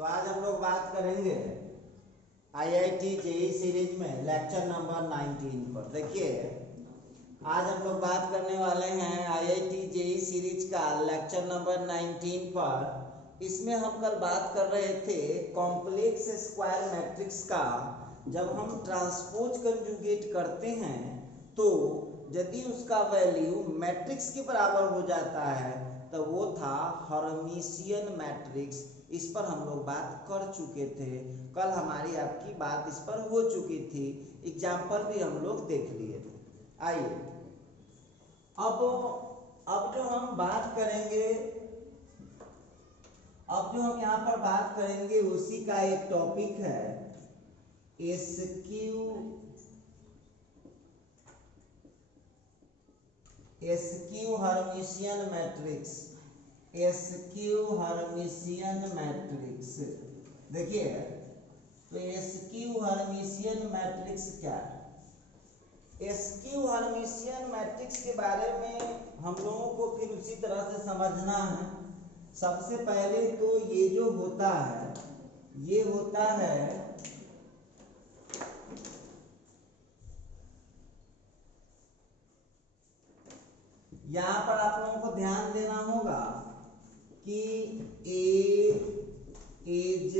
तो आज हम लोग बात करेंगे आईआईटी जेईई सीरीज में लेक्चर नंबर 19 पर। देखिए आज हम लोग बात करने वाले हैं आईआईटी जेईई सीरीज का लेक्चर नंबर 19 पर। इसमें हम कल बात कर रहे थे कॉम्प्लेक्स स्क्वायर मैट्रिक्स का। जब हम ट्रांसपोज कंजुगेट करते हैं तो यदि उसका वैल्यू मैट्रिक्स के बराबर हो जाता है तो वो था हर्मिशियन मैट्रिक्स। इस पर हम लोग बात कर चुके थे, कल हमारी आपकी बात इस पर हो चुकी थी, एग्जाम्पल भी हम लोग देख लिए थे। आइए अब जो हम बात करेंगे, अब जो हम यहाँ पर बात करेंगे उसी का एक टॉपिक है askew Hermitian matrix. Askew Hermitian matrix देखिए, तो एस्क्यू हर्मिशियन मैट्रिक्स क्या है? एस्क्यू हर्मिशियन मैट्रिक्स के बारे में हम लोगों को फिर उसी तरह से समझना है। सबसे पहले तो ये जो होता है ये होता है यहाँ पर आप लोगों को ध्यान देना होगा कि ए इज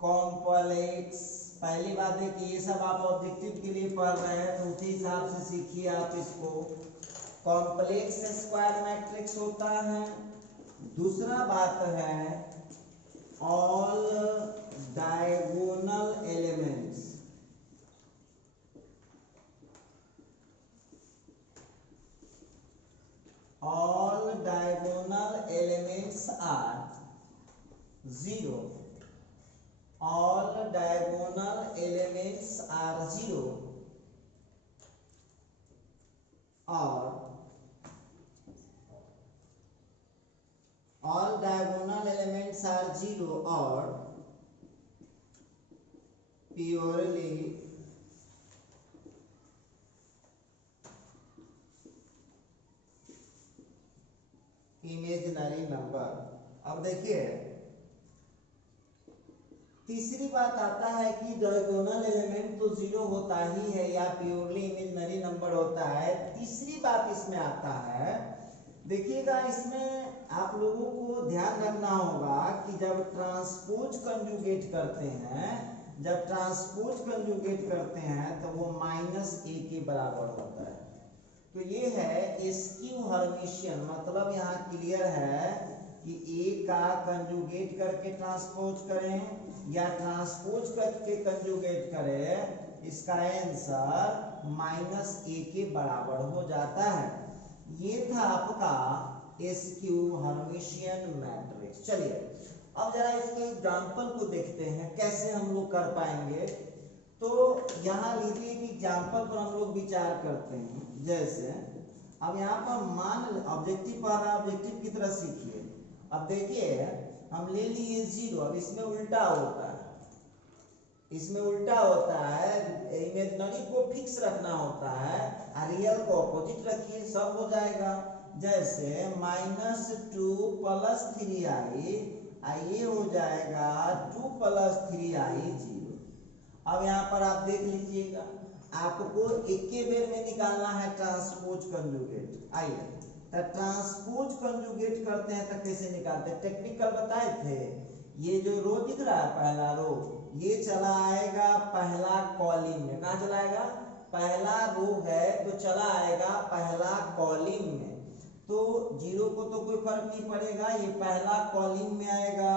कॉम्प्लेक्स। पहली बात है कि ये सब आप ऑब्जेक्टिव के लिए पढ़ रहे हैं तो उसी हिसाब से सीखिए आप इसको। कॉम्प्लेक्स स्क्वायर मैट्रिक्स होता है। दूसरा बात है all diagonal elements. All diagonal elements are zero. All diagonal elements are zero. और all diagonal elements are zero और purely इमेजिनरी नंबर। अब देखिए तीसरी बात आता है कि डायगोनल एलिमेंट तो जीरो होता ही है या प्योरली इमेजिनरी नंबर होता है। तीसरी बात इसमें आता है, देखिएगा इसमें आप लोगों को ध्यान रखना होगा कि जब ट्रांसपोज कंजुगेट करते हैं, जब ट्रांसपोज कंजुगेट करते हैं तो वो -a के बराबर होता है। तो ये है एस्क्यू हर्मिशियन, मतलब यहाँ क्लियर है कि a का कंजुगेट करके ट्रांसपोज करें या ट्रांसपोज करके कंजुगेट करें, इसका आंसर -a के बराबर हो जाता है। ये था आपका एस्क्यू हर्मिशियन मैट्रिक्स। चलिए अब जरा इसके एग्जांपल को देखते हैं कैसे हम लोग कर पाएंगे। तो यहाँ लीजिए कि एग्जाम्पल पर हम लोग विचार करते हैं। जैसे अब यहाँ पर मान ऑब्जेक्टिव पर ऑब्जेक्टिव की तरह सीखिए। अब देखिए हम ले लिए जीरो, अब इसमें उल्टा होता है, इसमें उल्टा होता है। इमेजिनरी को फिक्स रखना होता है और रियल को अपोजिट रखिए, सब हो जाएगा। जैसे -2 + 3i, ये हो जाएगा 2 + 3i 0। अब यहाँ पर आप देख लीजिएगा, आपको एक के बेर में निकालना है ट्रांसपोज कंजुगेट। आइए तो ट्रांसपोज कंजुगेट करते हैं तो कैसे निकालते हैं, टेक्निकल बताए थे। ये जो रो दिख रहा है पहला रो, ये चला आएगा पहला कॉलम में। कहाँ चला आएगा? पहला रो है तो चला आएगा पहला कॉलम में। तो जीरो को तो कोई फर्क नहीं पड़ेगा, ये पहला कॉलम में आएगा,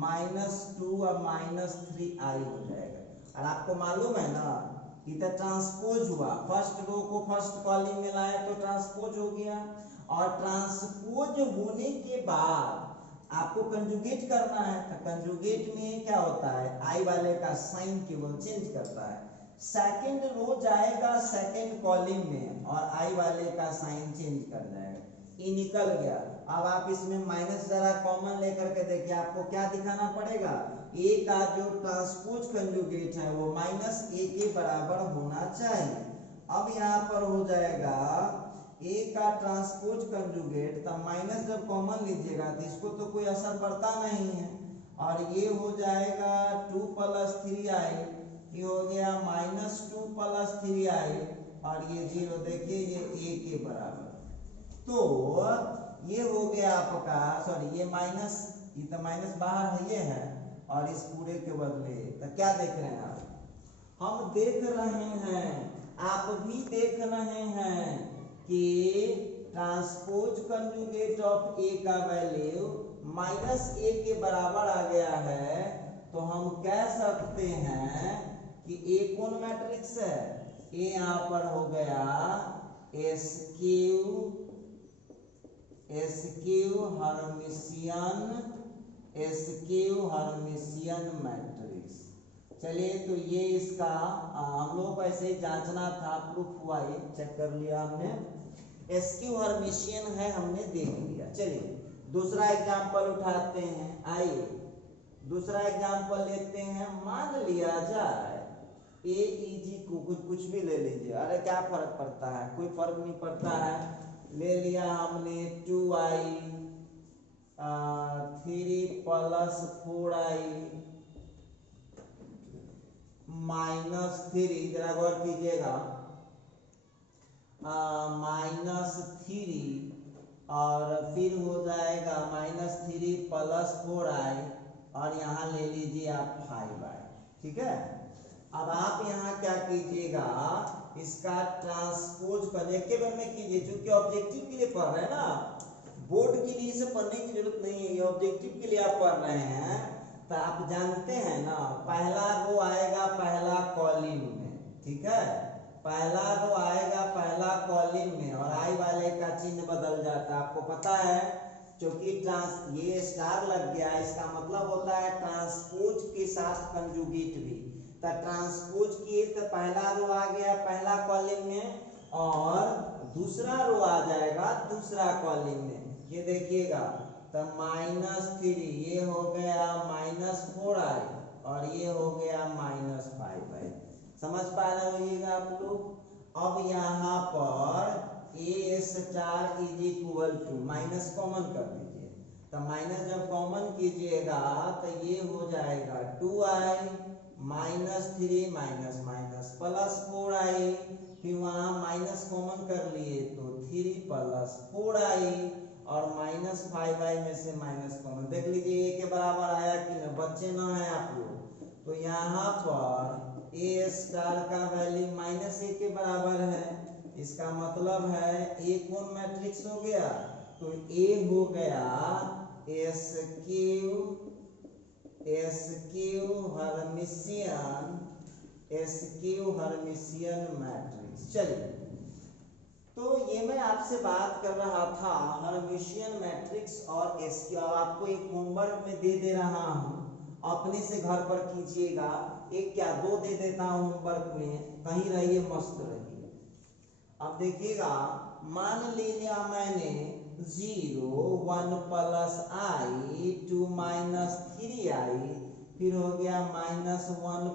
-2 और -3i हो जाएगा। और आपको मालूम है ना इधर ट्रांसपोज हुआ, फर्स्ट रो को फर्स्ट कॉलम में लाए तो ट्रांसपोज हो गया। और ट्रांसपोज होने के बाद आपको कंजुगेट करना है, तो कंजुगेट में क्या होता है, आई वाले का साइन केवल चेंज करता है। सेकंड रो जाएगा सेकंड कॉलम में और आई वाले का साइन चेंज कर जाएगा, ये निकल गया। अब आप इसमें माइनस जरा कॉमन लेकर के देखिए, आपको क्या दिखाना पड़ेगा, a का जो ट्रांसपोज कंजुगेट है वो -a के बराबर होना चाहिए। अब यहाँ पर हो जाएगा ए का ट्रांसपोज कंजुगेट, तब माइनस जब कॉमन लीजिएगा तो इसको तो कोई असर पड़ता नहीं है, और ये हो जाएगा 2 + 3i, ये हो गया -2 + 3i, और ये 0, देखिए ये a के बराबर। तो ये हो गया आपका, सॉरी ये माइनस, ये तो माइनस बाहर है, ये है, और इस पूरे के बदले तो क्या देख रहे हैं आप, हम देख रहे हैं, आप भी देख रहे हैं कि ट्रांसपोज कंजुगेट ऑफ ए का वैल्यू -a के बराबर आ गया है। तो हम कह सकते हैं कि ए कौन मैट्रिक्स है, ए यहाँ पर हो गया हर्मिशियन मैट्रिक्स। चलिए, तो ये इसका हम लोग को ऐसे ही जांचना था, प्रूफ हुआ, ये चेक कर लिया हमने, एसक्यू हर्मिशियन है, हमने देख लिया। चलिए दूसरा एग्जांपल उठाते हैं, आइए दूसरा एग्जांपल लेते हैं। मान लिया जाए ए इजी को कुछ भी ले लीजिए, अरे क्या फर्क पड़ता है, कोई फर्क नहीं पड़ता है। ले लिया हमने 2i 3 + 4i -3, जरा गौर कीजिएगा, -3 और फिर हो जाएगा -3 + 4i, और यहाँ ले लीजिए आप 5i, ठीक है। अब आप यहाँ क्या कीजिएगा, इसका ट्रांसपोज कर एक के बार में कीजिए, क्योंकि ऑब्जेक्टिव के लिए पढ़ रहे हैं ना, बोर्ड के लिए इसे पढ़ने की जरूरत नहीं है, ये ऑब्जेक्टिव के लिए आप पढ़ रहे हैं। तो आप जानते हैं ना, पहला रो आएगा पहला कॉलम में, ठीक है, पहला रो आएगा पहला कॉलम में, और आई वाले का चिन्ह बदल जाता है, आपको पता है, क्योंकि ये स्टार लग गया, इसका मतलब होता है ट्रांसपोज के साथ कंजुगेट भी। तो ट्रांसपोज किए तो पहला रो आ गया पहला कॉलम में, और दूसरा रो आ जाएगा दूसरा कॉलम में, ये देखिएगा। तो -3 ये हो गया -4i, और ये हो गया -5i, समझ पा रहे होइएगा आप लोग। अब यहाँ पर a star is equal to, minus common कर दीजिए, तो माइनस जब कॉमन कीजिएगा तो ये हो जाएगा 2i -3 +4i, फिर वहाँ माइनस कॉमन कर लिए तो 3 + 4i, और -5i में से माइनस कॉमन, देख लीजिए a के बराबर आया कि ना, बच्चे ना है आप लोग। तो यहाँ पर a स्टार का वैल्यू -a के बराबर है, इसका मतलब है a कौन मैट्रिक्स हो गया, तो a हो गया हर्मिशियन मैट्रिक्स। चलिए, तो ये मैं आपसे बात कर रहा था हर्मिशियन मैट्रिक्स और एसक्यू। आपको एक होमवर्क में दे रहा हूँ, अपने से घर पर कीजिएगा, एक क्या 2 दे देता हूँ होमवर्क में, कहीं रहिए मस्त रहिए। अब देखिएगा, मान लिया मैंने 0 1 + i 2 -3i, फिर हो गया -1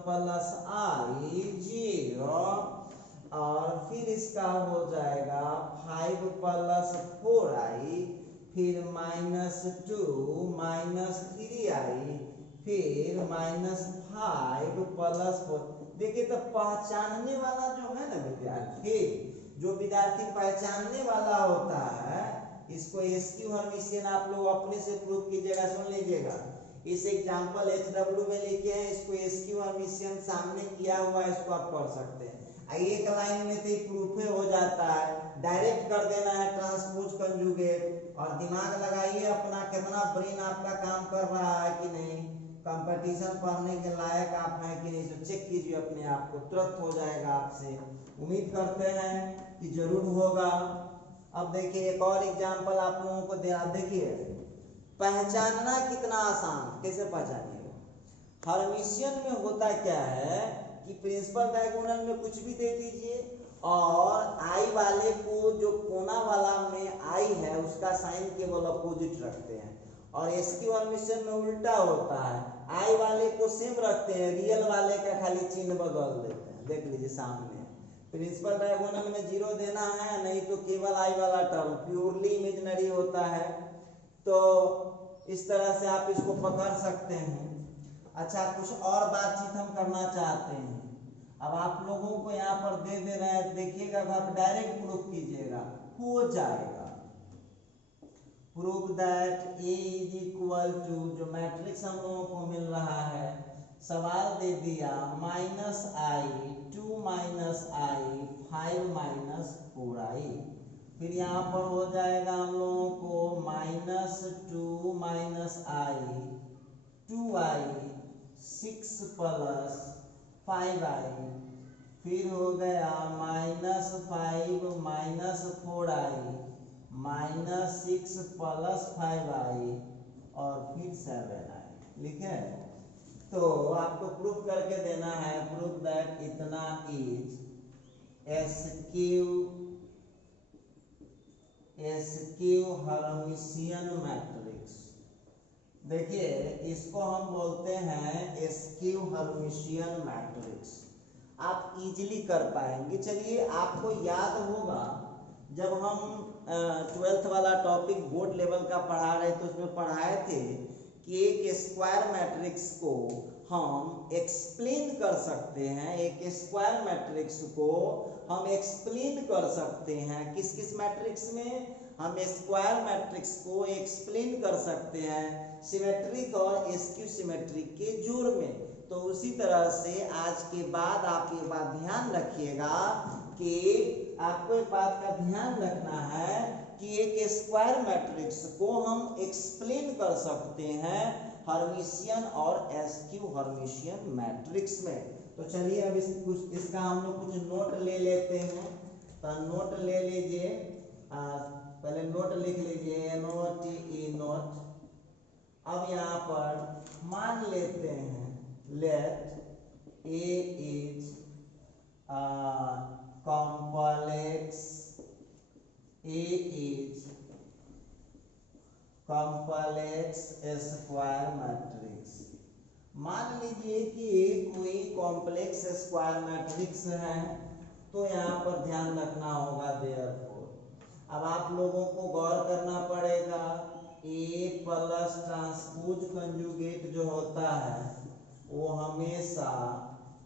+ i 0, और फिर इसका हो जाएगा 5 + 4i, फिर -2 -3i, फिर -5 + 4। देखिए, तो पहचानने वाला जो है ना विद्यार्थी, जो विद्यार्थी पहचानने वाला होता है, इसको एसक्यू हर्मिशियन आप लोग अपने से प्रूव कीजिएगा। सुन लीजिएगा, इस एग्जांपल HW में लिखे हैं, इसको एसक्यू हर्मिशियन सामने किया हुआ है, इसको आप पढ़ सकते हैं। एक लाइन में तो प्रूफ हो जाता है, डायरेक्ट कर देना है ट्रांसपोज कंजुगेट, और दिमाग लगाइए अपना, कितना ब्रेन आपका काम कर रहा है कि नहीं, कंपटीशन पढ़ने के लायक आप हैं कि नहीं, तो चेक कीजिए अपने आप को, तुरंत हो जाएगा आपसे। उम्मीद करते हैं कि जरूर होगा। अब देखिए, एक और एग्जांपल आप लोगों को दे, देखिए पहचानना कितना आसान, कैसे पहचानिएगा। हर्मिशियन में होता क्या है कि प्रिंसिपल डायगोनल में कुछ भी दे दीजिए, और आई वाले को, जो कोना वाला में आई है, उसका साइन केवल अपोजिट रखते हैं, और एसक्यू हर्मिशियन में उल्टा होता है, आई वाले को सेम रखते हैं, रियल वाले का खाली चिन्ह बदल देते हैं, देख लीजिए सामने। प्रिंसिपल डायगोनल में 0 देना है, नहीं तो केवल आई वाला टर्म प्योरली इमेजिनरी होता है। तो इस तरह से आप इसको पकड़ सकते हैं। अच्छा, कुछ और बातचीत हम करना चाहते हैं। अब आप लोगों को यहाँ पर दे रहे हैं, देखिएगा, आप डायरेक्ट प्रूफ कीजिएगा, हो जाएगा। Prove that A is equal to, जो मैट्रिक्स हम लोगों को मिल रहा है, सवाल दे दिया -i 2 -i 5 -4i। फिर यहाँ पर हो जाएगा हम लोगों को -2 -i 2i 6 + 5i। फिर हो गया -5 -4i -6 + 5i और फिर 7i। लिखे? तो आपको प्रूफ करके देना है, प्रूफ दैट इतना इज एस्क्यू हर्मिशियन मैट्रिक्स। देखिए, इसको हम बोलते हैं एस्क्यू हर्मिशियन मैट्रिक्स। आप इजीली कर पाएंगे। चलिए, आपको याद होगा जब हम 12th वाला टॉपिक बोर्ड लेवल का पढ़ा रहे थे, उसमें पढ़ाए थे कि एक स्क्वायर मैट्रिक्स को हम एक्सप्लेन कर सकते हैं। एक स्क्वायर मैट्रिक्स को हम एक्सप्लेन कर सकते हैं किस किस मैट्रिक्स में? हम स्क्वायर मैट्रिक्स को एक्सप्लेन कर सकते हैं सिमेट्रिक और स्क्यू सिमेट्रिक के जोड़ में। तो उसी तरह से आज के बाद आप ये बात ध्यान रखिएगा कि आपको एक बात का ध्यान रखना है कि एक स्क्वायर मैट्रिक्स को हम एक्सप्लेन कर सकते हैं हर्मिशियन और एस्क्यू हर्मिशियन मैट्रिक्स में। तो चलिए, अब इसका हम लोग कुछ नोट ले लेते हैं। तो नोट ले लीजिए, पहले नोट लिख लीजिए, नोट। अब यहाँ पर मान लेते हैं let A is complex square matrix. मान लीजिए कि कोई कॉम्प्लेक्स स्क्वायर मैट्रिक्स है, तो यहाँ पर ध्यान रखना होगा देयरफॉर। अब आप लोगों को गौर करना पड़ेगा, ए प्लस ट्रांसपोज कंजुगेट जो होता है वो हमेशा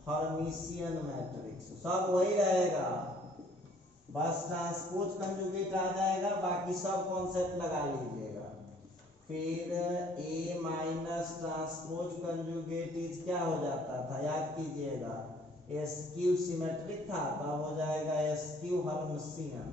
हर्मिशियन मैट्रिक्स, सब वही रहेगा, बस ट्रांसपोज कंजुगेट आ जाएगा, बाकी सब कॉन्सेप्ट लगा लीजिएगा। फिर ए माइनस ट्रांसपोज कंजुगेट इज क्या हो जाता था, याद कीजिएगा, एस्क्यू सिमेट्रिक था, तब हो जाएगा एस्क्यू हर्मिशियन।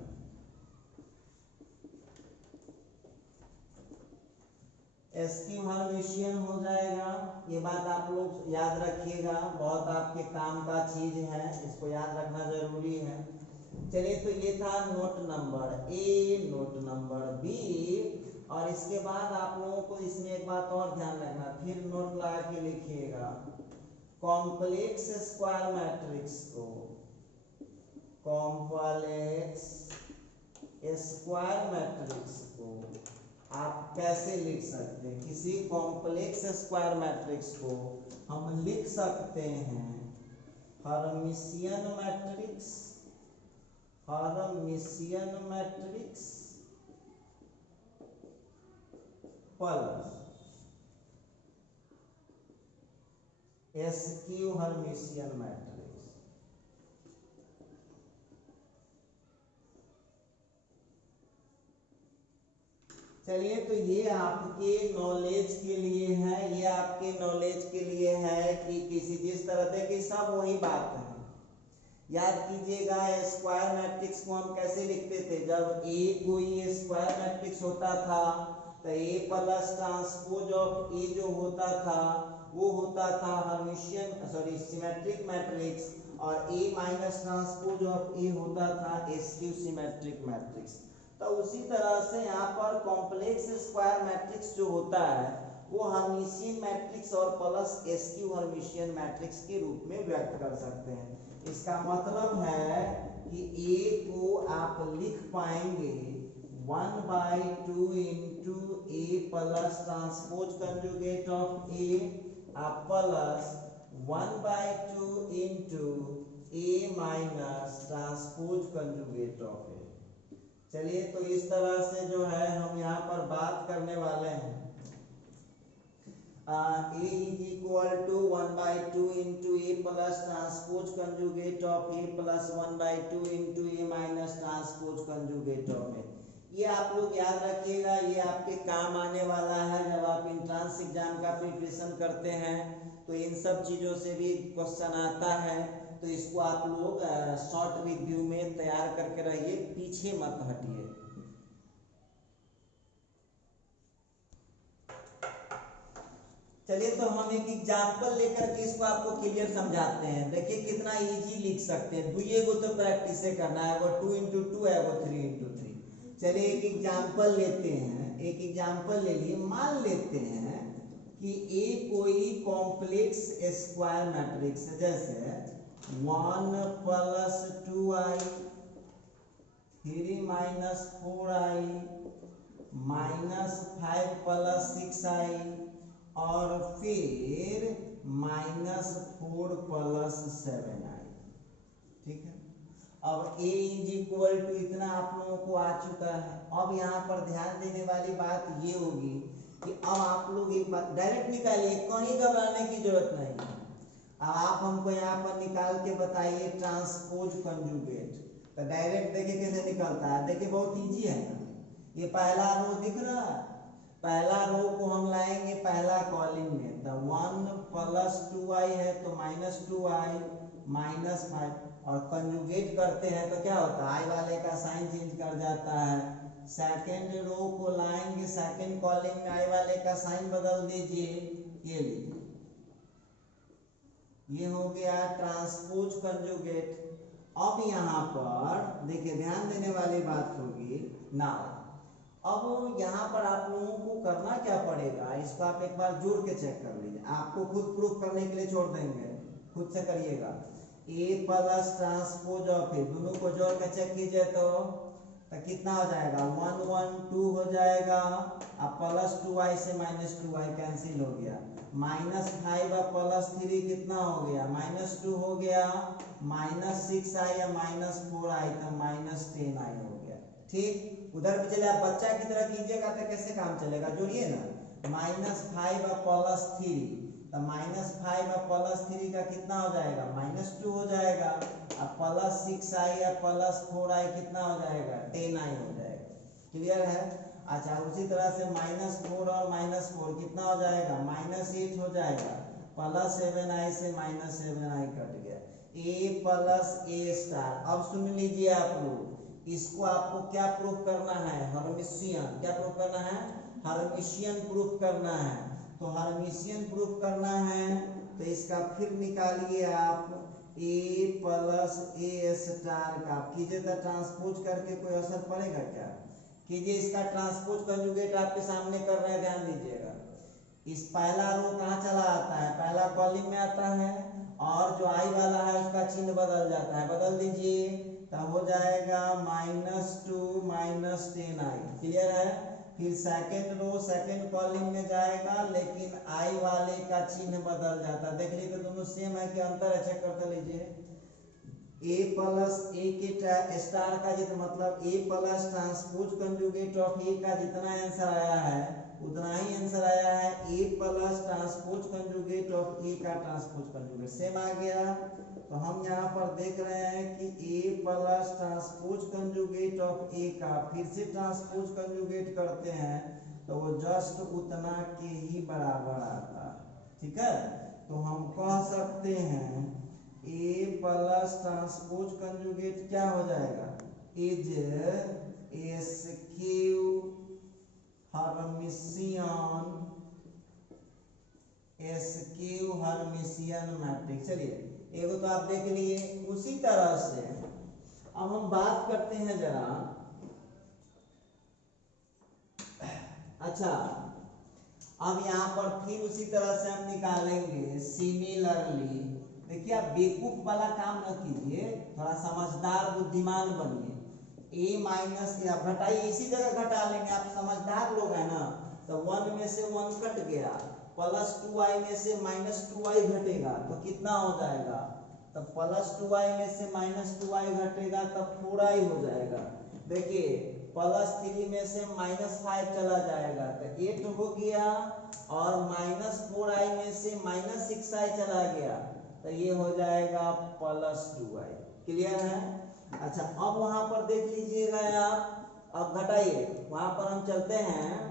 एस्क्यू हर्मिशियन हो जाएगा। ये बात आप लोग याद रखिएगा, बहुत आपके काम का चीज है, इसको याद रखना जरूरी है। चलिए, तो ये था note number A, note number B, और इसके बाद आप लोगों को इसमें एक बात और ध्यान रखना, फिर नोट लगा के लिखिएगा, कॉम्प्लेक्स स्क्वायर मैट्रिक्स को, कॉम्प्लेक्स स्क्वायर मैट्रिक्स को आप कैसे लिख सकते हैं? किसी कॉम्प्लेक्स स्क्वायर मैट्रिक्स को हम लिख सकते हैं Hermitian matrix, Hermitian matrix plus askew Hermitian matrix. चलिए, तो ये आपके नॉलेज के लिए है, ये आपके नॉलेज के लिए है कि किसी जिस तरह देखिए सब वही बात है। याद कीजिएगा, स्क्वायर मैट्रिक्स को हम कैसे लिखते थे? जब ए कोई स्क्वायर मैट्रिक्स होता था तो ए प्लस ट्रांसपोज ऑफ ए जो होता था वो होता था हर्मिशियन सिमेट्रिक मैट्रिक्स, और ए माइनस ट्रांसपोज ऑफ ए होता था एस्क्यू सिमेट्रिक मैट्रिक्स। तो उसी तरह से यहाँ पर कॉम्प्लेक्स स्क्वायर मैट्रिक्स जो होता है वो हर्मिशियन मैट्रिक्स और प्लस एस्क्यू हर्मिशियन मैट्रिक्स के रूप में व्यक्त कर सकते हैं। इसका मतलब है कि ए को आप लिख पाएंगे 1/2 into A plus transpose conjugate of A plus 1/2 into A minus transpose conjugate of A. चलिए तो इस तरह से जो है हम यहाँ पर बात करने वाले हैं। A is equal to 1/2 into A plus transpose conjugate of A plus 1/2 into A minus transpose conjugate of A। ये आप लोग याद रखिएगा, ये आपके काम आने वाला है जब आप एंट्रेंस एग्जाम का प्रिपरेशन करते हैं, तो इन सब चीज़ों से भी क्वेश्चन आता है, तो इसको आप लोग शॉर्ट रिव्यू में तैयार करके रहिए, पीछे मत हटिए। चलिए तो हम एक एग्जाम्पल लेकर के इसको आपको क्लियर समझाते हैं। देखिए कितना इजी लिख सकते हैं, दुइये को तो प्रैक्टिस करना है, वो 2 into 2 है, वो 3 into 3। चलिए एक एग्जाम्पल लेते हैं, एक एग्जाम्पल ले लिए। मान लेते हैं कि ए कोई कॉम्प्लेक्स स्क्वायर मैट्रिक्स है, जैसे 1 + 2i 3 - 4i -5 + 6i और फिर -4 + 7i। ठीक है, अब a इज इक्वल टू इतना आप लोगों को आ चुका है। अब यहाँ पर ध्यान देने वाली बात ये होगी कि अब आप लोग एक बात डायरेक्ट निकालिए, कहीं घबराने की जरूरत नहीं है। अब आप हमको यहाँ पर निकाल के बताइए ट्रांसपोज कंजुगेट, तो डायरेक्ट देखिए कैसे निकलता है। देखिए बहुत इजी है ना, ये पहला रो दिख रहा है, पहला रो को हम लाएंगे पहला कॉलम में, तो 1 + 2i है तो -2i -5, और कंजुगेट करते हैं तो क्या होता है, आई वाले का साइन चेंज कर जाता है। सेकंड रो को लाएंगे, सेकंड कॉलम में आई वाले का साइन बदल दीजिए, ये लीजिए, ये हो गया ट्रांसपोज कंजुगेट। अब यहाँ पर देखिए ध्यान देने वाली बात होगी ना, अब यहाँ पर आप लोगों को करना क्या पड़ेगा, इसको आप एक बार जोड़ के चेक कर लीजिए, आपको खुद प्रूफ करने के लिए छोड़ देंगे, खुद से करिएगा। A प्लस ट्रांसपोज ऑफ ए, दोनों को जोड़ के चेक कीजिए तो कितना हो जाएगा, 1 1 2 हो जाएगा, अब +2i से -2i कैंसिल हो गया, -5 और +3 कितना हो गया, -2 हो गया, -6i या -4i तो -10i हो गया। ठीक, उधर भी चले आप बच्चा की तरह कीजिएगा तो कैसे काम चलेगा, जोड़िए ना, -5 और +3 तो -5 और +3 का कितना हो जाएगा, -2 हो जाएगा, अब +6i या +4i कितना हो जाएगा, 10i हो जाएगा। क्लियर है? अच्छा, उसी तरह से -4 और -4 कितना हो जाएगा, -8 हो जाएगा, +7i से -7i कट गया, a + a*। अब सुन लीजिए आप लोग, इसको आपको क्या प्रूफ करना है, हर्मिशियन। क्या प्रूफ करना है, हर्मिशियन प्रूफ करना है। तो हर्मिशियन प्रूफ करना है तो इसका फिर निकालिए आप a + a* का, कीजिए तो ट्रांसपोज करके कोई असर पड़ेगा क्या, कीजिए इसका ट्रांसपोज कंजुगेट आपके सामने कर रहे हैं, ध्यान दीजिएगा। इस पहला रो कहाँ चला आता है, पहला कॉलम में आता है, और जो आई वाला है उसका चिन्ह बदल जाता है, बदल दीजिए तो हो जाएगा -2 -10i। क्लियर है? फिर सेकंड रो सेकंड कॉलम में जाएगा, लेकिन आई वाले का चिन्ह बदल जाता है। देख लीजिए दोनों सेम है कि अंतर है, चेक करते लीजिए। a + a के स्टार का जितना मतलब a plus transpose conjugate of a का जितना आंसर आया है उतना ही आंसर आया है a plus transpose conjugate of a का ट्रांसपोज कंजुगेट सेम आ गया। तो हम यहाँ पर देख रहे हैं कि a plus transpose conjugate of a का फिर से ट्रांसपोज कंजुगेट करते हैं तो वो जस्ट उतना के ही बराबर आता है। ठीक है, तो हम कह सकते हैं a प्लस ट्रांसपोज कंजुगेट क्या हो जाएगा, इज एस्क्यू हर्मिशियन मैट्रिक्स। चलिए एगो तो आप देख लिए। उसी तरह से अब हम बात करते हैं जरा, अच्छा अब यहाँ पर फिर उसी तरह से हम निकालेंगे सिमिलरली। देखिए आप बेवकूफ वाला काम न कीजिए, थोड़ा समझदार बुद्धिमान बनिए। a माइनस या घटाइए, इसी जगह घटा लेंगे, आप समझदार लोग हैं ना। तो 1 में से 1 कट गया, +2i में से -2i घटेगा तो कितना हो जाएगा, तब प्लस 2y में से माइनस 2y घटेगा तब 4y हो जाएगा। देखिए प्लस 3 में से माइनस 5 चला जाएगा तो 8 हो गया, और माइनस 4i में से माइनस 6i चला गया तो ये हो जाएगा प्लस 2i। क्लियर है? अच्छा अब वहां पर देख लीजिएगा आप, अब घटाइए, वहां पर हम चलते हैं।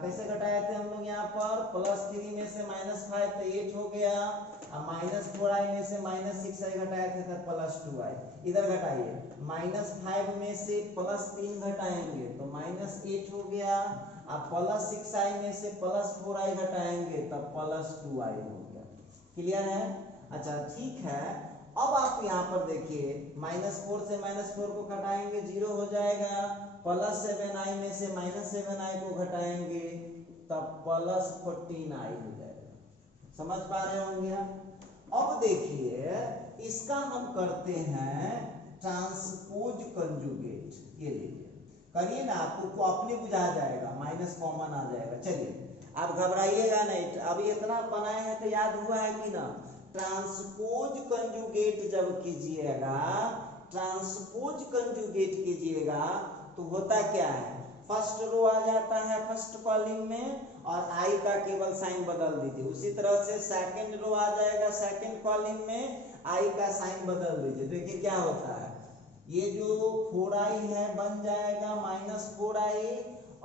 कैसे घटाए थे हम लोग? यहाँ पर प्लस 3 में से माइनस 5 तो 8 हो गया, और माइनस 4i में से माइनस 6i घटाए थे तो प्लस 2i। इधर घटाइए, माइनस 5 में से प्लस 3 घटाएंगे तो माइनस 8 हो गया, और प्लस 6i में से प्लस 4i घटाएंगे तब प्लस 2i हो गया। क्लियर है? अच्छा ठीक है, अब आप यहाँ पर देखिए -4 से -4 को घटाएंगे 0 हो जाएगा, प्लस 7i में से माइनस 7i को घटाएंगे तब प्लस 14i हो जाएगा। समझ पा रहे होंगे आप? अब देखिए इसका हम करते हैं ट्रांसपोज कंजुगेट। ये लीजिए करिए ना, आपको अपने बुझा जाएगा, माइनस कॉमन आ जाएगा। चलिए आप घबराइएगा नहीं, अभी इतना बनाए हैं तो याद हुआ है कि ना? ट्रांसपोज कंजुगेट जब कीजिएगा, ट्रांसपोज कंजुगेट कीजिएगा तो होता क्या है, फर्स्ट रो आ जाता है फर्स्ट कॉलम में और आई का केवल साइन बदल दीजिए। उसी तरह से सेकंड रो आ जाएगा सेकंड कॉलम में, आई का साइन बदल दीजिए। देखिए क्या होता है, ये जो 4i है बन जाएगा -4i,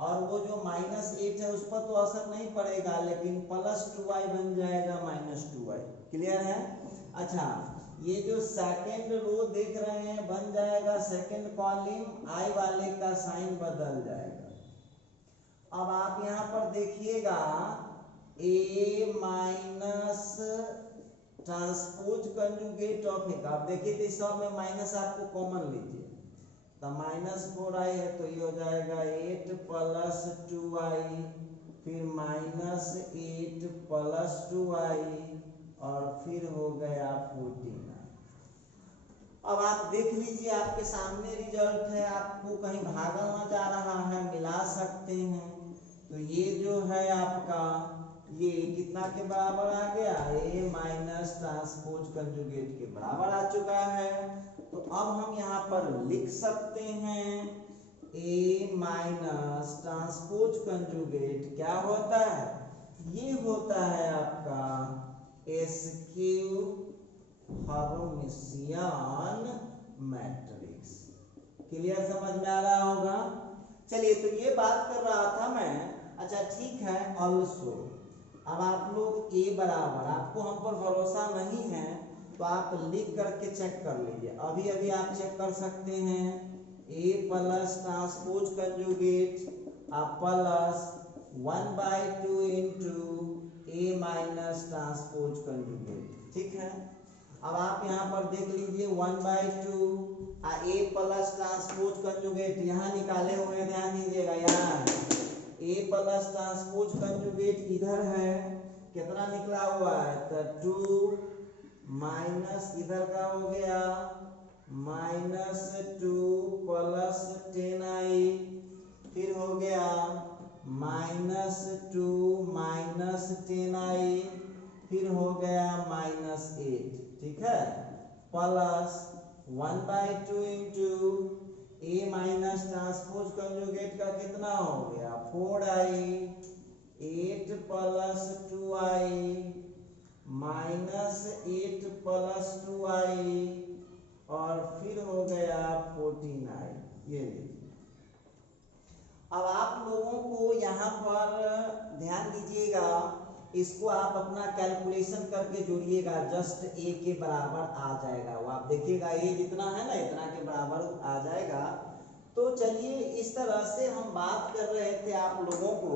और वो जो -8 है उस पर तो असर नहीं पड़ेगा, लेकिन प्लस 2i बन जाएगा -2i। क्लियर है? अच्छा ये जो सेकंड रो देख रहे हैं बन जाएगा सेकंड कॉलम, आई वाले का साइन बदल जाएगा। अब आप यहाँ पर देखिएगा a minus transpose conjugate of एक, आप देखिए तो इस में माइनस आपको कॉमन लीजिए तो -4i है तो ये हो जाएगा 8 प्लस 2i, फिर -8 प्लस 2i, और फिर हो गया 14i। अब आप देख लीजिए आपके सामने रिजल्ट है, आपको कहीं भागा ना जा रहा है, मिला सकते हैं। तो ये जो है आपका ये कितना के बराबर आ गया, a माइनस ट्रांसपोज कंजुगेट के बराबर आ चुका है। तो अब हम यहाँ पर लिख सकते हैं a माइनस ट्रांसपोज कंजुगेट क्या होता है, ये होता है आपका एसक्यू हर्मिशियन मैट्रिक्स। क्लियर? समझ में आ रहा होगा? चलिए तो ये बात कर रहा था मैं। अच्छा ठीक है, ऑल्सो अब आप लोग a बराबर, आपको हम पर भरोसा नहीं है तो आप लिख करके चेक कर लीजिए, अभी अभी आप चेक कर सकते हैं। a प्लस ट्रांसपोज कंजुगेट आप plus 1/2 into a minus transpose conjugate. ठीक है, अब आप यहाँ पर देख लीजिए 1/2 a प्लस ट्रांसपोज कंजुगेट यहाँ निकाले हुए, ध्यान दीजिएगा, यहाँ a प्लस ट्रांसपोज कंजुगेट इधर है, कितना निकला हुआ है तो 2 माइनस इधर का हो गया -2 प्लस 10i, फिर हो गया -2 माइनस 10i, फिर हो गया -8। ठीक है, plus 1/2 into a minus transpose conjugate का कितना हो गया 4i, 8 plus 2i -8 plus 2i, और फिर हो गया 14i। ये लीजिए, अब आप लोगों को यहाँ पर ध्यान दीजिएगा, इसको आप अपना कैलकुलेशन करके जोड़िएगा, जस्ट a के बराबर आ जाएगा। वो आप देखिएगा a जितना है ना इतना के बराबर आ जाएगा। तो चलिए इस तरह से हम बात कर रहे थे आप लोगों को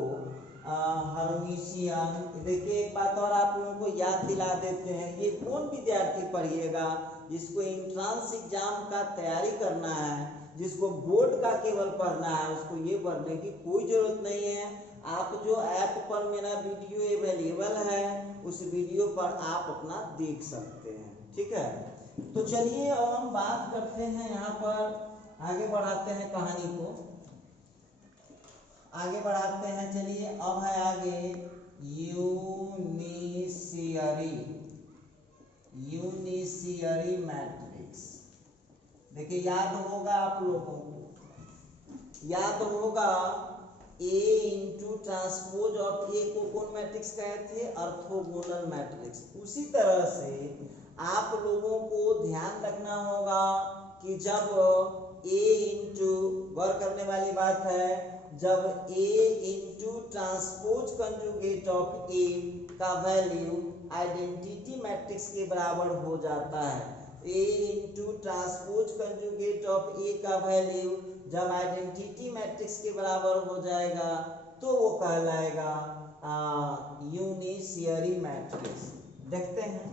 हर्मिशियन। देखिए एक बात और आप लोगों को याद दिला देते हैं, ये कौन विद्यार्थी पढ़िएगा जिसको एंट्रेंस एग्जाम का तैयारी करना है, जिसको बोर्ड का केवल पढ़ना है, उसको ये पढ़ने की कोई जरूरत नहीं है। आप जो ऐप पर मेरा वीडियो अवेलेबल है उस वीडियो पर आप अपना देख सकते हैं। ठीक है, तो चलिए अब हम बात करते हैं, यहाँ पर आगे बढ़ाते हैं कहानी को, आगे बढ़ाते हैं। चलिए अब है आगे यूनिसियरी। यूनिशियरी मैट्रिक्स। देखिए याद होगा आप लोगों को, याद होगा ए इंटू ट्रांसपोज ऑफ ए को कौन मैट्रिक्स कहते थे? Orthogonal matrix. उसी तरह से आप लोगों को ध्यान रखना होगा कि जब ए इंटू, गौर करने वाली बात है, जब ए into transpose conjugate of A का वैल्यू आइडेंटिटी मैट्रिक्स के बराबर हो जाता है। ए into transpose conjugate of A का वैल्यू जब आइडेंटिटी मैट्रिक्स के बराबर हो जाएगा तो वो कहलाएगा यूनिशियरी मैट्रिक्स। देखते हैं,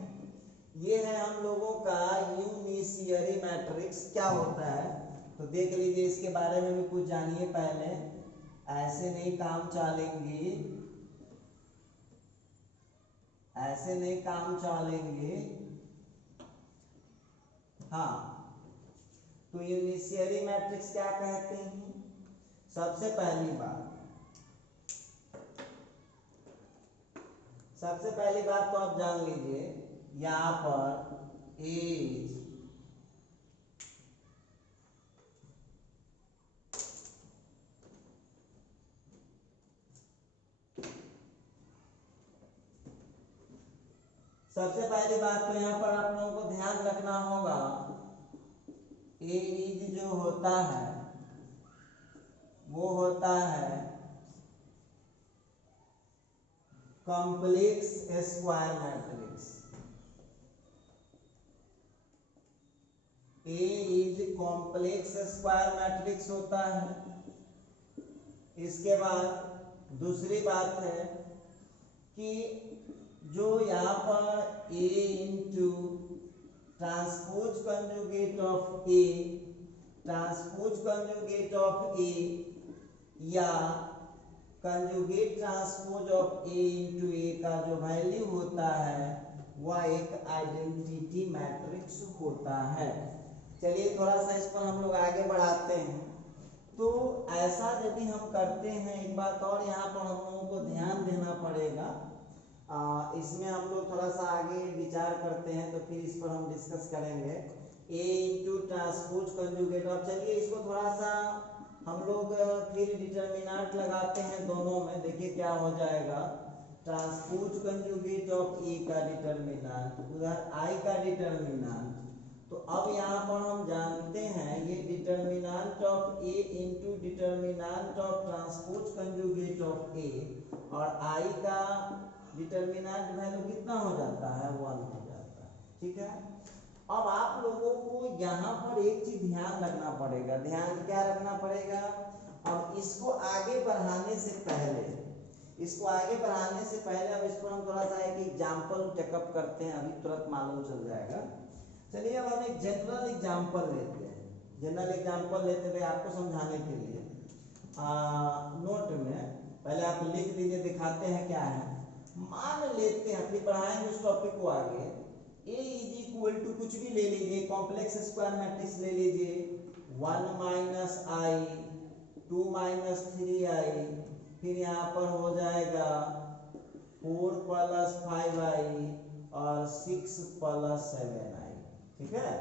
ये है हम लोगों का यूनिशियरी मैट्रिक्स क्या होता है, तो देख लीजिए, इसके बारे में भी कुछ जानिए पहले। ऐसे नहीं काम चलेंगे, ऐसे नहीं काम चलेंगे। हाँ, तो यूनिशियरी मैट्रिक्स क्या कहते हैं? सबसे पहली बात तो आप जान लीजिए, यहाँ पर इज सबसे पहली बात तो यहाँ पर आप लोगों को ध्यान रखना होगा, ए इज जो होता है वो होता है complex square matrix. A is complex square matrix होता है। इसके बाद दूसरी बात है कि जो यहाँ पर A into transpose conjugate of A, transpose conjugate of A या conjugate transpose of A into A का जो वैल्यू होता है वह एक आइडेंटिटी मैट्रिक्स होता है। चलिए थोड़ा सा इस पर हम लोग आगे बढ़ाते हैं। तो ऐसा यदि हम करते हैं, एक बात और यहाँ पर हम लोगों को ध्यान देना पड़ेगा, इसमें हम लोग थोड़ा सा आगे विचार करते हैं तो फिर इस पर हम डिस्कस करेंगे। ए इंटू ट्रांसपोज कंजुगेट, अब चलिए इसको थोड़ा सा हम लोग फिर डिटर्मिनेंट लगाते हैं दोनों में, देखिए क्या हो जाएगा। ट्रांसपोज कंजुगेट ऑफ ए का डिटर्मिनेंट, उधर आई का डिटर्मिनेंट। तो अब यहाँ पर हम जानते हैं ये determinant of A into determinant of transpose conjugate of A, और आई का डिटर्मिनेंट वैल्यू कितना हो जाता है? 1 हो जाता है। ठीक है, अब आप लोगों को यहाँ पर एक चीज ध्यान रखना पड़ेगा। ध्यान क्या रखना पड़ेगा? अब इसको आगे बढ़ाने से पहले, अब इस पर हम थोड़ा सा एक एग्जाम्पल टेकअप करते हैं, अभी तुरंत मालूम चल जाएगा। चलिए अब हम एक जनरल एग्जाम्पल लेते हैं, आपको समझाने के लिए। नोट में पहले आप लिख लीजिए, दिखाते हैं क्या है। मान लेते हैं, अपनी पढ़ाएंगे उस टॉपिक को आगे। ए इज इक्वल टू कुछ भी ले लीजिए, कॉम्प्लेक्स स्क्वायर मैट्रिक्स ले लीजिए, 1 माइनस आई, 2 माइनस 3i, फिर यहाँ पर हो जाएगा 4 प्लस 5i और 6 प्लस 7i। ठीक है,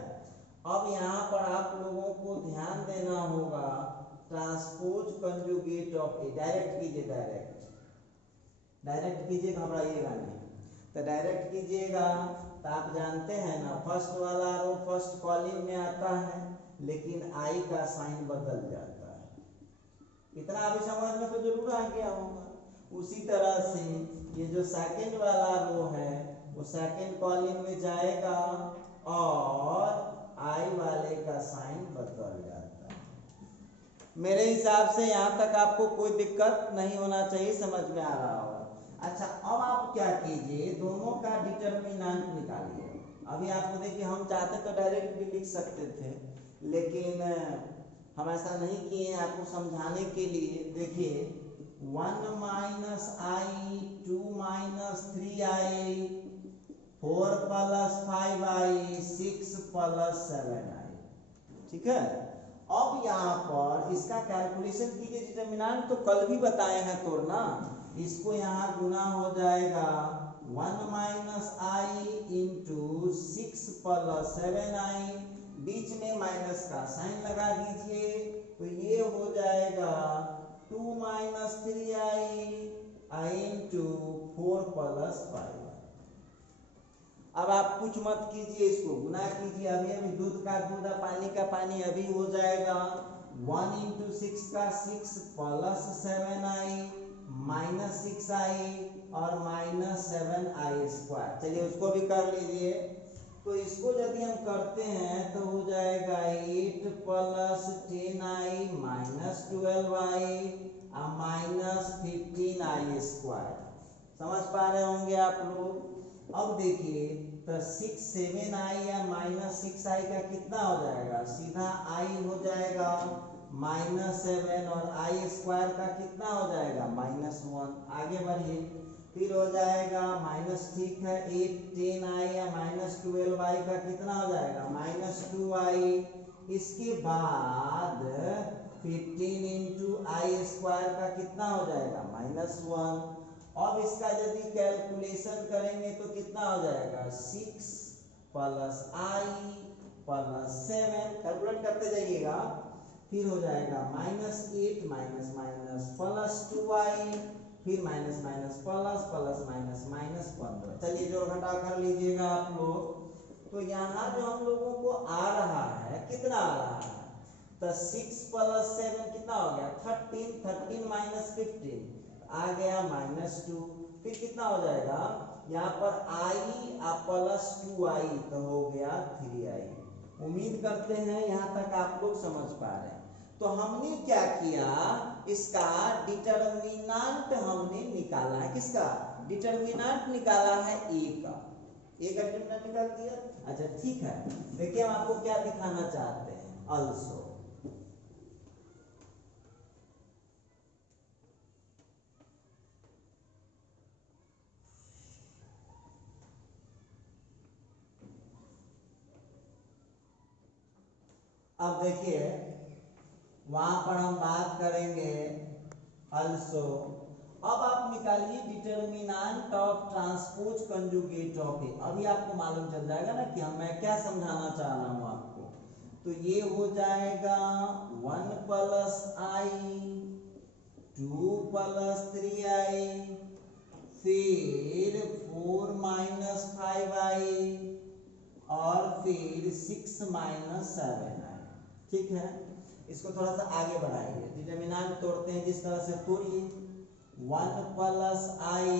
अब यहाँ पर आप लोगों को ध्यान देना होगा, transpose conjugate of A, direct कीजिए, घबराइएगा नहीं, तो डायरेक्ट कीजिएगा। तो आप जानते हैं ना, फर्स्ट वाला रो फर्स्ट कॉलम में आता है, लेकिन आई का साइन बदल जाता है। इतना अभी समझ में तो जरूर आ गया होगा। उसी तरह से ये जो सेकंड वाला रो है वो सेकंड कॉलम में जाएगा और आई वाले का साइन बदल जाता है। मेरे हिसाब से यहाँ तक आपको कोई दिक्कत नहीं होना चाहिए, समझ में आ रहा होगा। अच्छा, अब आप क्या कीजिए, दोनों का डिटर्मिनेंट निकालिए। अभी आपको देखिए, हम चाहते तो डायरेक्ट भी लिख सकते थे, लेकिन हम ऐसा नहीं किए हैं आपको समझाने के लिए। देखिए 1 माइनस आई, 2 minus 3i, 4 plus 5i, 6 plus 7i। ठीक है, अब यहाँ पर इसका कैलकुलेशन कीजिए। डिटर्मिनेंट तो कल भी बताए हैं तोड़ना, इसको यहाँ गुना हो जाएगा 1 माइनस आई इंटू 6 प्लस 7i, बीच में माइनस का साइन लगा दीजिए, तो ये हो जाएगा 2 माइनस 3i इंटू 4 प्लस 5। अब आप कुछ मत कीजिए, इसको गुना कीजिए, अभी अभी दूध का दूध पानी का पानी अभी हो जाएगा 1 इंटू 6 का 6 प्लस 7i माइनस 6i और माइनस 7i स्क्वायर। चलिए उसको भी कर लीजिए। तो इसको यदि हम करते हैं तो हो जाएगा 8 plus 10i minus 12i minus 15i square. समझ पा रहे होंगे आप लोग। अब देखिए तो 6 7i या माइनस 6i का कितना हो जाएगा, सीधा i हो जाएगा माइनस 7 और i स्क्वायर का कितना हो जाएगा माइनस 1। आगे बढ़िए, फिर हो जाएगा माइनस, ठीक है, 8 10i या माइनस 12i का कितना हो जाएगा माइनस 2i। इसके बाद 15 इंटू आई स्क्वायर का कितना हो जाएगा माइनस 1। अब इसका यदि कैलकुलेशन करेंगे तो कितना हो जाएगा 6 प्लस आई प्लस 7, कैलकुलेट करते जाइएगा, फिर हो जाएगा minus 8 minus minus plus 2i, फिर minus minus plus plus minus minus 15। चलिए जोड़ घटा कर लीजिएगा आप लोग। तो यहाँ जो हम लोगों को आ रहा है, कितना आ रहा है, तो 6 प्लस 7 कितना हो गया 13, 13 माइनस 15 आ गया माइनस 2, फिर कितना हो जाएगा यहाँ पर i प्लस 2i तो हो गया 3i। उम्मीद करते हैं यहाँ तक आप लोग समझ पा रहे हैं। तो हमने क्या किया, इसका डिटरमिनेंट हमने निकाला है, किसका डिटरमिनेंट निकाला है a का, a का डिटरमिनेंट निकाल दिया। अच्छा ठीक है, देखिए हम आपको क्या दिखाना चाहते हैं। अल्सो अब देखिए वहां पर हम बात करेंगे अल्सो। अब आप निकालिए determinant of transpose conjugate of A. अभी आपको मालूम चल जाएगा ना कि मैं क्या समझाना चाह रहा हूं आपको। तो ये हो जाएगा 1 प्लस आई 2 प्लस 3i, फिर 4 माइनस 5i और फिर 6 माइनस 7i। ठीक है, इसको थोड़ा सा आगे बढ़ाइए, डिटरमिनेंट तोड़ते हैं जिस तरह से तोड़िए। 1 प्लस आई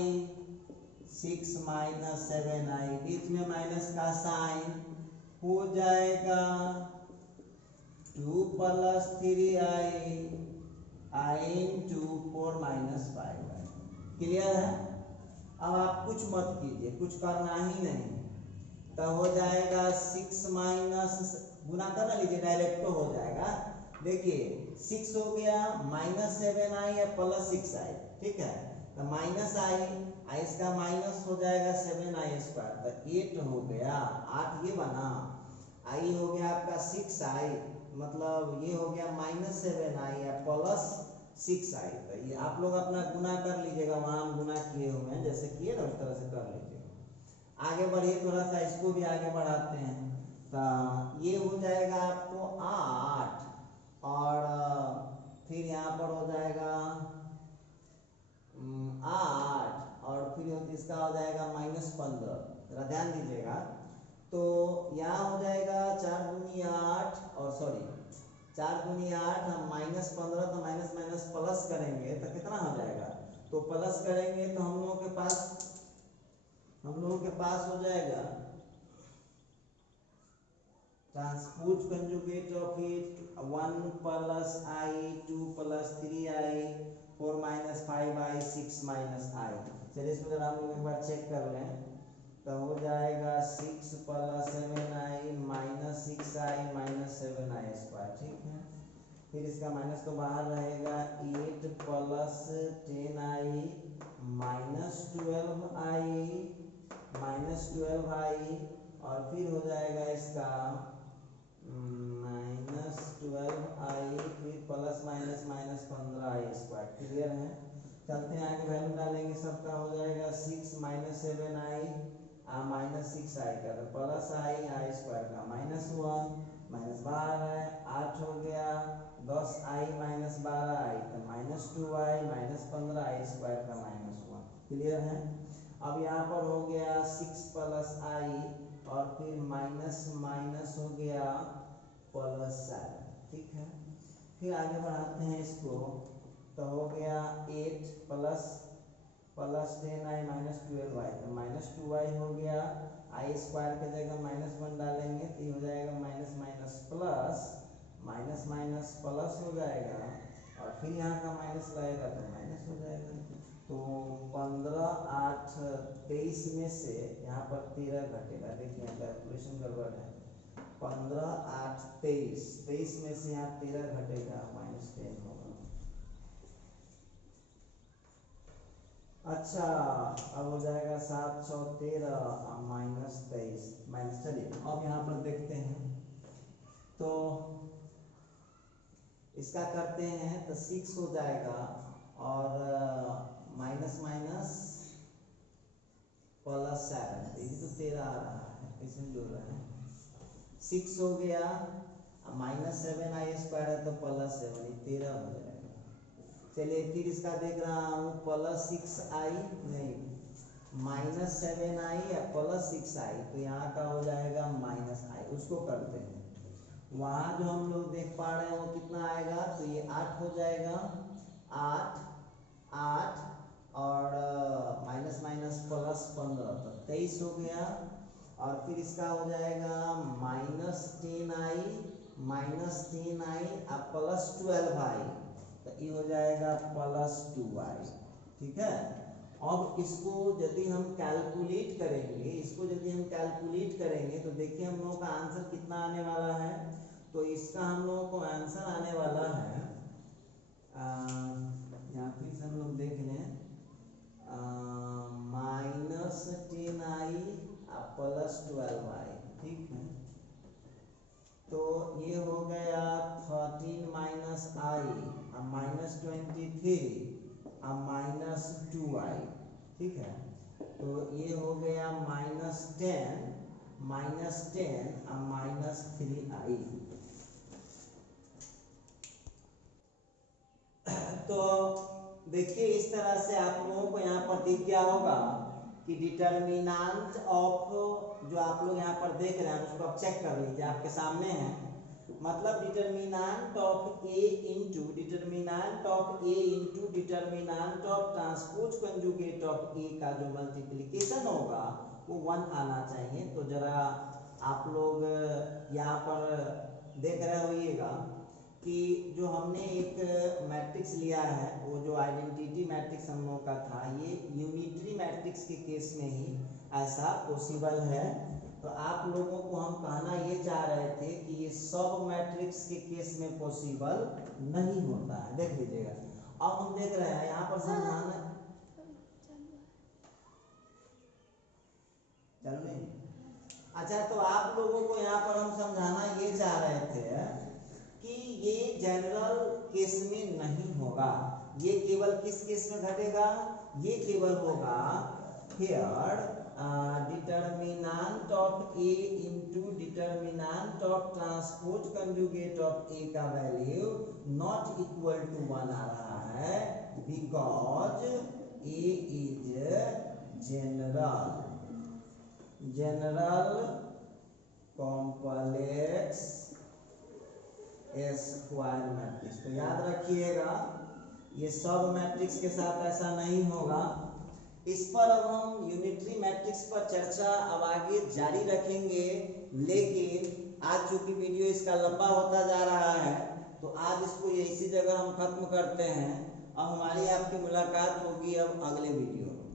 6 माइनस 7i, बीच में माइनस का साइन हो जाएगा 2 plus 3i into 4 minus 5i। Clear है। अब आप कुछ मत कीजिए, कुछ करना ही नहीं, तो हो जाएगा 6 माइनस, गुना कर लीजिए डायरेक्ट तो हो जाएगा। देखिए 6 हो गया माइनस 7i या प्लस 6i, ठीक है, तो माइनस आई इसका माइनस हो जाएगा 7i स्क्वायर, तो 8 हो गया 8, ये बना आई हो गया आपका 6i, मतलब ये हो गया माइनस 7i या प्लस 6i। तो ये आप लोग अपना गुना कर लीजिएगा, वहां हम गुना किए हुए हैं, जैसे किए ना उस तरह से कर लीजिएगा। आगे बढ़िए, थोड़ा सा इसको भी आगे बढ़ाते हैं। तो ये हो जाएगा आपको 8 और फिर यहाँ पर हो जाएगा 8 और फिर इसका हो जाएगा माइनस 15। जरा ध्यान दीजिएगा। तो यहाँ हो जाएगा 4 दूनी 8 और सॉरी 4 दूनी 8, हम माइनस 15, तो माइनस माइनस प्लस करेंगे तो कितना हो जाएगा, तो प्लस करेंगे तो हम लोगों के पास हो जाएगा transpose conjugate of it 1 plus I 2 plus 3i 4 minus 5i 6 minus i। चलिए इसको जरा हम लोग एक बार चेक कर लें, तो हो जाएगा 6 plus 7i minus 6i minus 7i square. ठीक है, फिर इसका माइनस तो बाहर रहेगा 8 प्लस 10i माइनस 12i और फिर हो जाएगा इसका माइनस 12i फिर plus minus minus 15i square. Clear है। चलते हैं आगे, वैल्यू डालेंगे सबका हो जाएगा 6 माइनस 7i माइनस 6i का, तो प्लस आई स्क्वायर का -1 माइनस 12 है 8 हो गया 10i माइनस 12i तो -2i माइनस 15i स्क्वायर का -1। क्लियर है। अब यहाँ पर हो गया 6 प्लस i और फिर माइनस माइनस हो गया +7। ठीक है, फिर आगे बढ़ाते हैं इसको, तो हो गया 8 प्लस 10i माइनस 12i तो -2i हो गया, आई स्क्वायर के जगह -1 डालेंगे तो ये हो जाएगा minus minus plus, minus minus plus हो जाएगा और फिर यहाँ का माइनस लगेगा तो माइनस हो जाएगा। तो 15, 8, 23 में से यहाँ पर 13 घटेगा। देखिए यहाँ कैलकुलेशन गड़बड़ है। 15, 8, 23 में से यहाँ 13 घटेगा -10 होगा। अच्छा, अब हो जाएगा 713 माइनस 23 माइनस। चलिए अब यहाँ पर देखते हैं, तो इसका करते हैं तो 6 हो जाएगा और माइनस माइनस +7, ये तो 13 आ रहा है, इसमें जोड़ रहे हैं। 6 हो गया माइनस 7i स्क्वायर है तो +7, ये 13 हो जाएगा। चलिए फिर इसका देख रहा हूँ +6i नहीं -7i या +6i, तो यहाँ का हो जाएगा -i। उसको करते हैं, वहाँ जो हम लोग देख पा रहे हैं वो कितना आएगा, तो ये 8 हो जाएगा, 8 और माइनस माइनस +15 तो 23 हो गया। और फिर इसका हो जाएगा -10i अब +12i तो ये हो जाएगा +2i। ठीक है, अब इसको यदि हम कैलकुलेट करेंगे, तो देखिए हम लोगों का आंसर कितना आने वाला है। तो इसका हम लोगों को आंसर आने वाला है, यहाँ फिर से हम लोग देख लें, -10i +12i। ठीक है, तो ये हो गया 13 माइनस i -23 -2i। ठीक है, तो ये हो गया -10 -3i। तो देखिए इस तरह से आप लोगों को यहाँ पर दिख गया होगा कि डिटर्मिनेंट ऑफ, जो आप लोग यहाँ पर देख रहे हैं उसको आप चेक कर लीजिए, आपके सामने है। मतलब determinant of A into determinant of transpose conjugate of A का जो मल्टीप्लिकेशन होगा वो 1 आना चाहिए। तो जरा आप लोग यहाँ पर देख रहे होइएगा कि जो हमने एक मैट्रिक्स लिया है, वो जो आइडेंटिटी मैट्रिक्स हम लोगों का था, ये यूनिटरी मैट्रिक्स के केस में ही ऐसा पॉसिबल है। तो आप लोगों को हम कहना ये चाह रहे थे कि ये सब मैट्रिक्स के केस में पॉसिबल नहीं होता है। देख लीजिएगा, अब हम देख रहे हैं यहाँ पर समझाना चल रही। अच्छा, तो आप लोगों को यहाँ पर हम समझाना ये चाह रहे थे कि ये जनरल केस में नहीं होगा, ये केवल किस केस में घटेगा, ये केवल होगा here determinant of A into determinant of transpose conjugate of A का वैल्यू नॉट इक्वल टू 1 आ रहा है, because A is general complex square matrix. तो याद रखिएगा ये सब मैट्रिक्स के साथ ऐसा नहीं होगा। इस पर अब हम यूनिटरी मैट्रिक्स पर चर्चा अब आगे जारी रखेंगे, लेकिन आज चूंकि वीडियो इसका लंबा होता जा रहा है तो आज इसको इसी जगह हम खत्म करते हैं। अब हमारी आपकी मुलाकात होगी अब अगले वीडियो में।